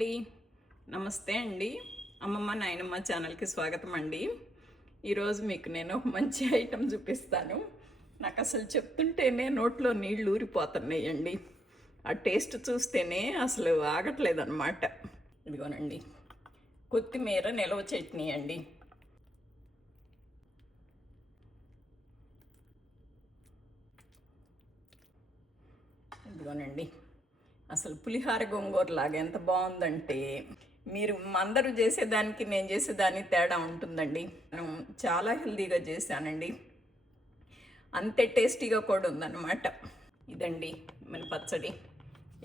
అండి నమస్తే అండి. అమ్మమ్మ నాయనమ్మ ఛానల్కి స్వాగతం అండి. ఈరోజు మీకు నేను ఒక మంచి ఐటెం చూపిస్తాను. నాకు అసలు చెప్తుంటేనే నోట్లో నీళ్ళు ఊరిపోతున్నాయండి. ఆ టేస్ట్ చూస్తేనే అసలు ఆగట్లేదన్నమాట. ఇదిగోనండి, కొత్తిమీర నిలవ చట్నీ అండి. ఇదిగోనండి, అసలు పులిహార గోంగూర లాగా ఎంత బాగుందంటే, మీరు అందరూ చేసేదానికి నేను చేసేదానికి తేడా ఉంటుందండి. నేను చాలా హెల్తీగా చేశానండి, అంతే టేస్టీగా కూడా ఉందన్నమాట. ఇదండి మన పచ్చడి.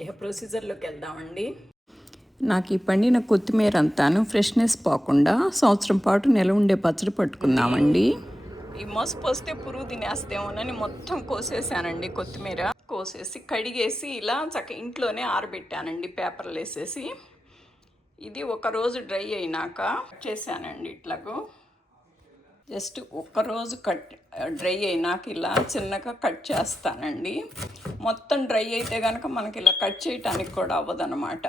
ఇక ప్రొసీజర్లోకి వెళ్దామండి. నాకు ఈ పండిన కొత్తిమీర అంతాను ఫ్రెష్నెస్ పోకుండా సంవత్సరం పాటు నిలవ ఉండే పచ్చడి పట్టుకుందామండి. ఈ మోసపోస్తే పురుగు తినేస్తేమోనని మొత్తం కోసేసానండి. కొత్తిమీర కోసేసి కడిగేసి ఇలా ఇంట్లోనే ఆరబెట్టానండి, పేపర్లు వేసేసి. ఇది ఒకరోజు డ్రై అయినాక చేశానండి. ఇట్లాగో జస్ట్ ఒక్కరోజు డ్రై అయినాక ఇలా చిన్నగా కట్ చేస్తానండి. మొత్తం డ్రై అయితే కనుక మనకి ఇలా కట్ చేయటానికి కూడా అవ్వదన్నమాట.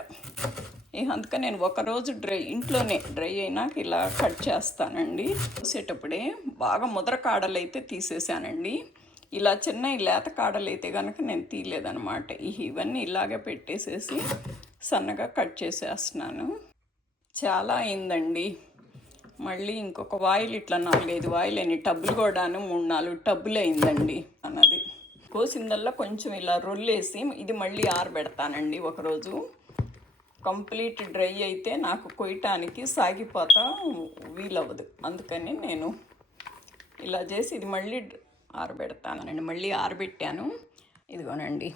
అందుకే నేను ఒకరోజు ఇంట్లోనే డ్రై అయినాక ఇలా కట్ చేస్తానండి. చూసేటప్పుడే బాగా ముదర కాడలు అయితే తీసేసానండి. ఇలా చిన్న లేత కాడలు అయితే కనుక నేను తీయలేదనమాట. ఇవన్నీ ఇలాగే పెట్టేసేసి సన్నగా కట్ చేసేస్తున్నాను. చాలా అయిందండి. మళ్ళీ ఇంకొక వాయిల్ ఇట్లా 4-5 వాయిల్ అయినాయి. టబ్బులు కూడాను 3-4 టబ్బులు అయిందండి అన్నది. కోసిందల్లా కొంచెం ఇలా రొల్లేసి ఇది మళ్ళీ ఆరబెడతానండి ఒకరోజు. కంప్లీట్ డ్రై అయితే నాకు కొయ్యటానికి సాగిపోతా వీలవ్వదు. అందుకని నేను ఇలా చేసి ఇది మళ్ళీ ఆరబెడతానండి. మళ్ళీ ఆరబెట్టాను. ఇదిగోనండి,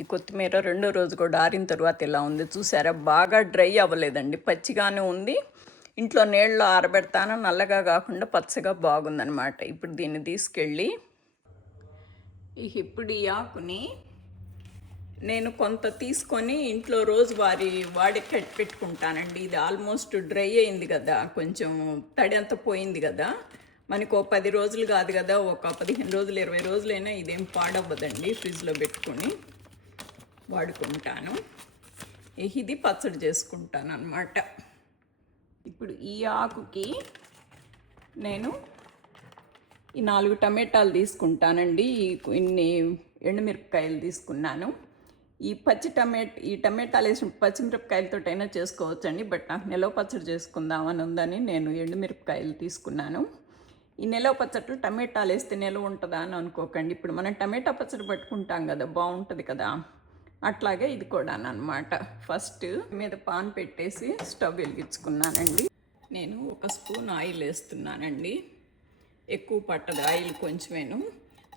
ఈ కొత్తిమీర రెండో రోజు కూడా ఆరిన తర్వాత ఇలా ఉంది చూసారా. బాగా డ్రై అవ్వలేదండి, పచ్చిగానే ఉంది. ఇంట్లో నీళ్ళలో ఆరబెడతాను, నల్లగా కాకుండా పచ్చగా బాగుందనమాట. ఇప్పుడు దీన్ని తీసుకెళ్ళి ఇప్పుడు ఈ ఆకుని నేను కొంత తీసుకొని ఇంట్లో రోజువారీ వాడి పెట్టుకుంటానండి. ఇది ఆల్మోస్ట్ డ్రై అయింది కదా, కొంచెం తడి అంతా పోయింది కదా. మనకు 10 రోజులు కాదు కదా, ఒక 15 రోజులు 20 రోజులైనా ఇదేం పాడవ్వదండి. ఫ్రిడ్జ్లో పెట్టుకొని వాడుకుంటాను. ఇది పచ్చడి చేసుకుంటాను అన్నమాట. ఇప్పుడు ఈ ఆకుకి నేను ఈ 4 టమాటాలు తీసుకుంటానండి. ఇన్ని ఎండుమిరపకాయలు తీసుకున్నాను. ఈ టమాటాలు వేసిన పచ్చిమిరపకాయలతోటైనా చేసుకోవచ్చండి. బట్ నాకు నిలవ పచ్చడి చేసుకుందామని ఉందని నేను ఎండుమిరపకాయలు తీసుకున్నాను. ఈ నిలవ పచ్చట్లు టమాటాలు వేస్తే నిలవ ఉంటుందా అని అనుకోకండి. ఇప్పుడు మనం టమాటా పచ్చడి పట్టుకుంటాం కదా, బాగుంటుంది కదా, అట్లాగే ఇది కూడా అన్నమాట. ఫస్ట్ మీద పాన్ పెట్టేసి స్టవ్ వెలిగించుకున్నానండి. నేను 1 స్పూన్ ఆయిల్ వేస్తున్నానండి. ఎక్కువ పట్టదు ఆయిల్, కొంచెమేను.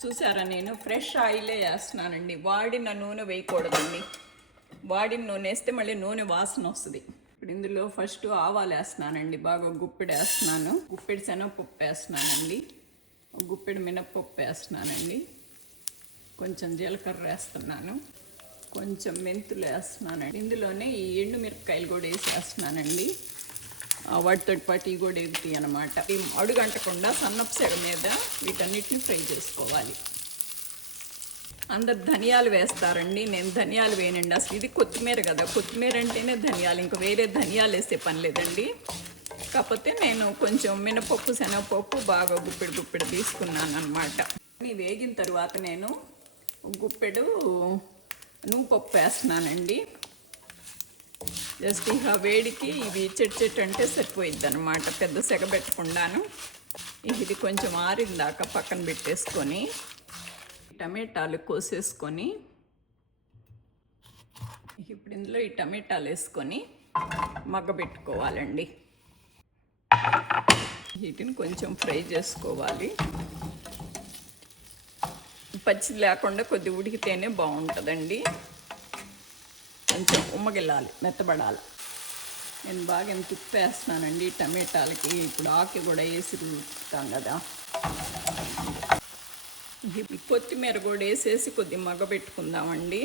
చూసారా, నేను ఫ్రెష్ ఆయిలే వేస్తున్నానండి. వాడిన నూనె వేయకూడదండి. వాడిన నూనె వేస్తే మళ్ళీ నూనె వాసన వస్తుంది. ఇప్పుడు ఇందులో ఫస్ట్ ఆవాలు వేస్తున్నానండి. బాగా గుప్పెడు వేస్తున్నాను. గుప్పెడు శనగపప్పు వేస్తున్నానండి. గుప్పెడు మినప్పప్పు వేస్తున్నానండి. కొంచెం జీలకర్ర వేస్తున్నాను. కొంచెం మెంతులు వేస్తున్నానండి. ఇందులోనే ఈ ఎండుమిరపకాయలు కూడా వేసేస్తున్నానండి. వాటితో పాటు ఇవి కూడా ఎగుతాయి అన్నమాట. అడుగంటకుండా సన్నపు సెగ మీద వీటన్నిటిని ఫ్రై చేసుకోవాలి. అందరు ధనియాలు వేస్తారండి, నేను ధనియాలు వేయనండి. అసలు ఇది కొత్తిమీర కదా, కొత్తిమీర అంటేనే ధనియాలు, ఇంకా వేరే ధనియాలు వేసే పని లేదండి. కాకపోతే నేను కొంచెం మినపప్పు శనగపప్పు బాగా గుప్పెడు తీసుకున్నాను అన్నమాట. ఇవి వేగిన తర్వాత నేను గుప్పెడు నువ్వుపప్పు వేస్తున్నానండి. జస్ట్ ఇక వేడికి ఇవి చెట్టు అంటే సరిపోయిద్ది అనమాట, పెద్ద సెగ పెట్టకుండాను. ఇది కొంచెం ఆరిందాక పక్కన పెట్టేసుకొని టమాటాలు కోసేసుకొని ఇప్పుడు ఇందులో ఈ టమాటాలు వేసుకొని మగ్గబెట్టుకోవాలండి. వీటిని కొంచెం ఫ్రై చేసుకోవాలి. పచ్చి లేకుండా కొద్ది ఉడికితేనే బాగుంటుందండి. కొంచెం ఉమ్మగిల్లాలి, మెత్తబడాలి. నేను బాగా ఎంత ఉప్పు వేస్తున్నానండి టమాటాలకి. ఇప్పుడు ఆకు కూడా వేసి రుద్దుతాం కదా. కొత్తిమీర కూడా వేసేసి కొద్ది మగ్గబెట్టుకుందామండి.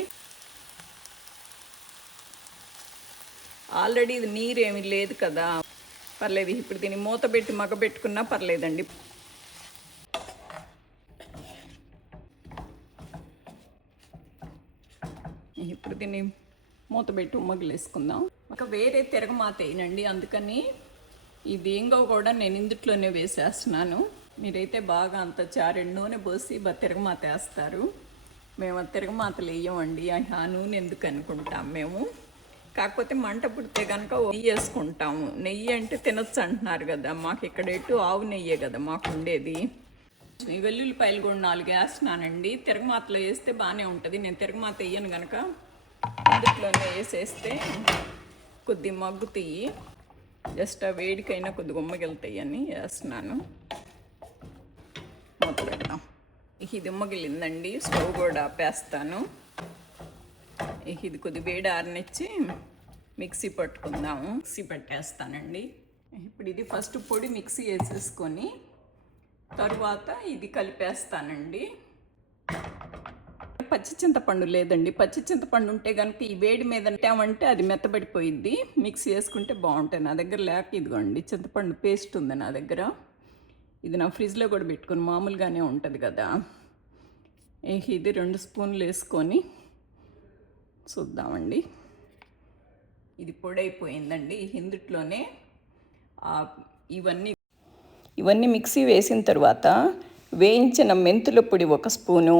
ఆల్రెడీ ఇది నీరేమీ లేదు కదా, పర్లేదు. ఇప్పుడు దీన్ని మూత పెట్టి మగ్గబెట్టుకున్నా పర్లేదండి. ఇప్పుడు దీన్ని మూత పెట్టి ఉమ్మగిలేసుకుందాం. ఇంకా వేరే తిరగమాత వేయనండి, అందుకని ఈ వేంగో కూడా నేను ఇందుట్లోనే వేసేస్తున్నాను. మీరైతే బాగా అంత చారెడు నూనె పోసి తిరగమాత వేస్తారు. మేము తిరగమాతలు వేయమండి, ఆ నూనె ఎందుకు అనుకుంటాం మేము. కాకపోతే మంట పుడితే కనుక నెయ్యి వేసుకుంటాము. నెయ్యి అంటే తినొచ్చు అంటున్నారు కదా, మాకు ఇక్కడ ఎటు ఆవు నెయ్యే కదా మాకు ఉండేది. ఈ వెల్లుల్లిపాయలు కూడా 4 వేస్తున్నానండి. తిరగమాతలో వేస్తే బాగానే ఉంటుంది. నేను తిరగమాత వేయను కనుక ఇందులోనే వేసేస్తే కొద్ది మగ్గుతాయి. జస్ట్ ఆ వేడికైనా కొద్ది గుమ్మగిలుతాయి అని వేస్తున్నాను. మూత పెడతాం. ఇది ఉమ్మగిలిందండి, స్టవ్ కూడా ఆపేస్తాను. ఇది కొద్ది వేడి ఆరనిచ్చి మిక్సీ పట్టుకుందాము. మిక్సీ పెట్టేస్తానండి. ఇప్పుడు ఇది ఫస్ట్ పొడి మిక్సీ వేసేసుకొని తరువాత ఇది కలిపేస్తానండి. పచ్చి చింతపండు లేదండి, పచ్చి చింతపండు ఉంటే కనుక ఈ వేడి మీద పెట్టామంటే అది మెత్తబడిపోయిద్ది. మిక్సీ వేసుకుంటే బాగుంటుంది. నా దగ్గర లేక ఇదిగోండి చింతపండు పేస్ట్ ఉంది నా దగ్గర. ఇది నా ఫ్రిడ్జ్లో కూడా పెట్టుకుని మామూలుగానే ఉంటుంది కదా. ఇది 2 స్పూన్లు వేసుకొని చూద్దామండి. ఇది పొడి అయిపోయిందండి. ఇందుట్లోనే ఇవన్నీ మిక్సీ వేసిన తర్వాత వేయించిన మెంతుల పొడి 1 స్పూను,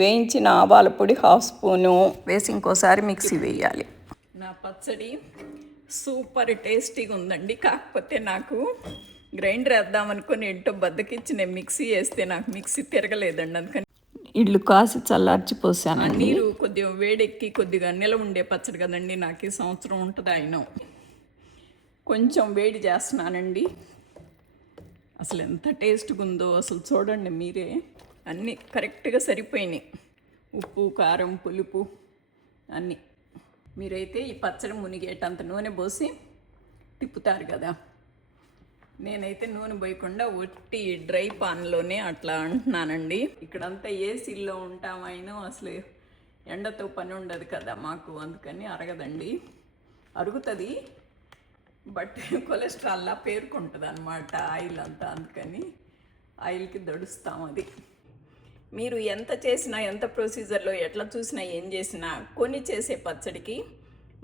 వేయించిన ఆవాల పొడి 1/2 స్పూను వేసి ఇంకోసారి మిక్సీ వేయాలి. నా పచ్చడి సూపర్ టేస్టీగా ఉందండి. కాకపోతే నాకు గ్రైండర్ వేద్దామనుకొని ఏంటో బద్దకిచ్చి నేను మిక్సీ వేస్తే నాకు మిక్సీ తిరగలేదండి. అందుకని ఇళ్ళు కాసి చల్లార్చి పోసాను. నీరు కొద్దిగా వేడెక్కి కొద్దిగా నిలవ ఉండే పచ్చడి కదండి, నాకు ఈ సంవత్సరం ఉంటుంది. అయినా కొంచెం వేడి చేస్తున్నానండి. అసలు ఎంత టేస్ట్గా ఉందో అసలు చూడండి మీరే. అన్నీ కరెక్ట్గా సరిపోయినాయి, ఉప్పు కారం పులుపు అన్నీ. మీరైతే ఈ పచ్చడి మునిగేటంత నూనె పోసి తిప్పుతారు కదా, నేనైతే నూనె పోయకుండా ఒట్టి డ్రై పాన్లోనే అట్లా అంటున్నానండి. ఇక్కడంతా ఏసీల్లో ఉంటామైనా అసలు ఎండతో పని ఉండదు కదా మాకు, అందుకని అరగదండి. అరుగుతుంది బట్ కొలెస్ట్రాల్లా పేరుకుంటుంది అన్నమాట ఆయిల్ అంతా, అందుకని ఆయిల్కి దడుస్తాం. అది మీరు ఎంత చేసినా, ఎంత ప్రొసీజర్లో ఎట్లా చూసినా, ఏం చేసినా కొని చేసే పచ్చడికి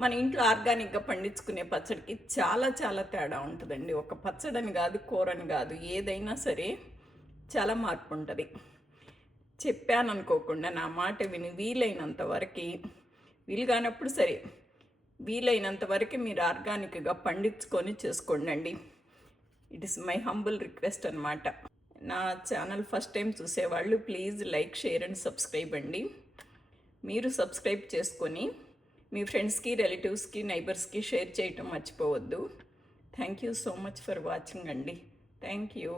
మన ఇంట్లో ఆర్గానిక్గా పండించుకునే పచ్చడికి చాలా చాలా తేడా ఉంటుందండి. ఒక పచ్చడని కాదు, కూరని కాదు, ఏదైనా సరే చాలా మార్పు ఉంటుంది. చెప్పాను అనుకోకుండా నా మాట విని వీలైనంత వరకు, వీలు కానప్పుడు సరే వీలైనంత వరకు మీరు ఆర్గానిక్గా పండించుకొని చేసుకోండి. It is my humble request అనమాట. నా ఛానల్ ఫస్ట్ టైం చూసేవాళ్ళు please like, share and subscribe అండి. మీరు సబ్స్క్రైబ్ చేసుకొని మీ ఫ్రెండ్స్కి, రిలేటివ్స్కి, నైబర్స్కి షేర్ చేయటం మర్చిపోవద్దు. Thank you so much for watching అండి. Thank you.